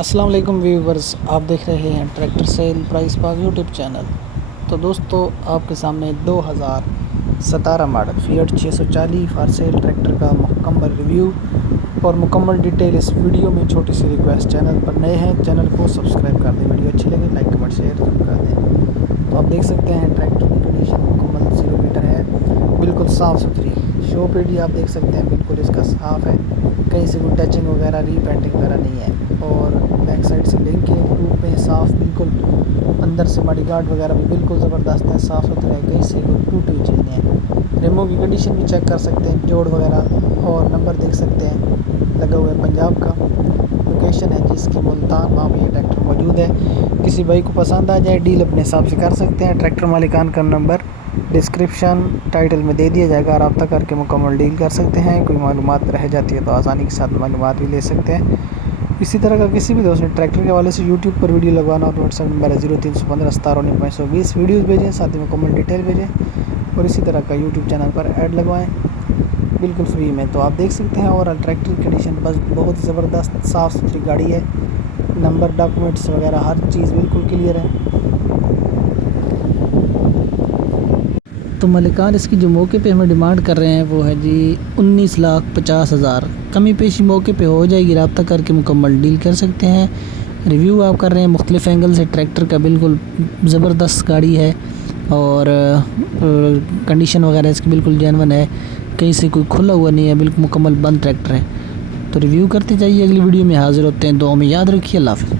अस्सलाम वालेकुम व्यूवर्स, आप देख रहे हैं ट्रैक्टर सेल प्राइस पाक यूट्यूब चैनल। तो दोस्तों, आपके सामने 2017 model fiat 640 for sale tractor का मुकम्मल रिव्यू और मुकम्मल डिटेल इस वीडियो में। छोटी सी रिक्वेस्ट, चैनल पर नए हैं चैनल को सब्सक्राइब कर दें, वीडियो अच्छी लगे लाइक कमेंट शेयर जरूर कर दें। तो आप देख सकते हैं ट्रैक्टर की कंडीशन मुकम्मल 0 मीटर है, बिल्कुल साफ़ सुथरी। शो पेडी आप देख सकते हैं बिल्कुल इसका साफ़ है, कहीं से कोई टचिंग वगैरह रीपेंटिंग वगैरह नहीं है। और बैक साइड से लिंक के टूब में साफ़ बिल्कुल, अंदर से मडी गार्ड वगैरह भी बिल्कुल ज़बरदस्त है, साफ़ सुथरा है, कहीं से कोई टूटी हुई चीज़ नहीं है। रिमो की कंडीशन भी चेक कर सकते हैं, जोड़ वगैरह और नंबर देख सकते हैं लगा हुआ है। पंजाब का लोकेशन है जिसकी मुल्तान, वहाँ पर ये ट्रैक्टर मौजूद है। किसी भाई को पसंद आ जाए डील अपने हिसाब से कर सकते हैं। ट्रैक्टर मालिकान का नंबर डिस्क्रिप्शन टाइटल में दे दिया जाएगा, रब्ता करके मुकम्मल डील कर सकते हैं। कोई मालूमात रह जाती है तो आसानी के साथ मालूमात भी ले सकते हैं। इसी तरह का किसी भी दोस्त ने ट्रैक्टर के हवाले से यूट्यूब पर वीडियो लगवाना हो तो व्हाट्सएप नंबर है 0315 17 वीडियोज़ भेजें, साथ ही मुकम्मल डिटेल भेजें। और इसी तरह का यूट्यूब चैनल पर ऐड लगवाएं बिल्कुल फ्री में। तो आप देख सकते हैं और ट्रैक्टर की कंडीशन बस बहुत ही ज़बरदस्त साफ़ सुथरी गाड़ी है। नंबर डॉक्यूमेंट्स वगैरह हर चीज़ बिल्कुल क्लियर है। तो मालिकान इसकी जो मौके पे हमें डिमांड कर रहे हैं वो है जी 19,50,000। कमी पेशी मौके पे हो जाएगी, रब्ता करके मुकम्मल डील कर सकते हैं। रिव्यू आप कर रहे हैं मुख्तलिफ़ एंगल से, ट्रैक्टर का बिल्कुल ज़बरदस्त गाड़ी है और कंडीशन वगैरह इसकी बिल्कुल जेन्युइन है, कहीं से कोई खुला हुआ नहीं है, बिल्कुल मुकम्मल बंद ट्रैक्टर है। तो रिव्यू करते जाइए, अगली वीडियो में हाज़िर होते हैं। दुआ में याद रखिए, अल्लाह हाफ़िज़।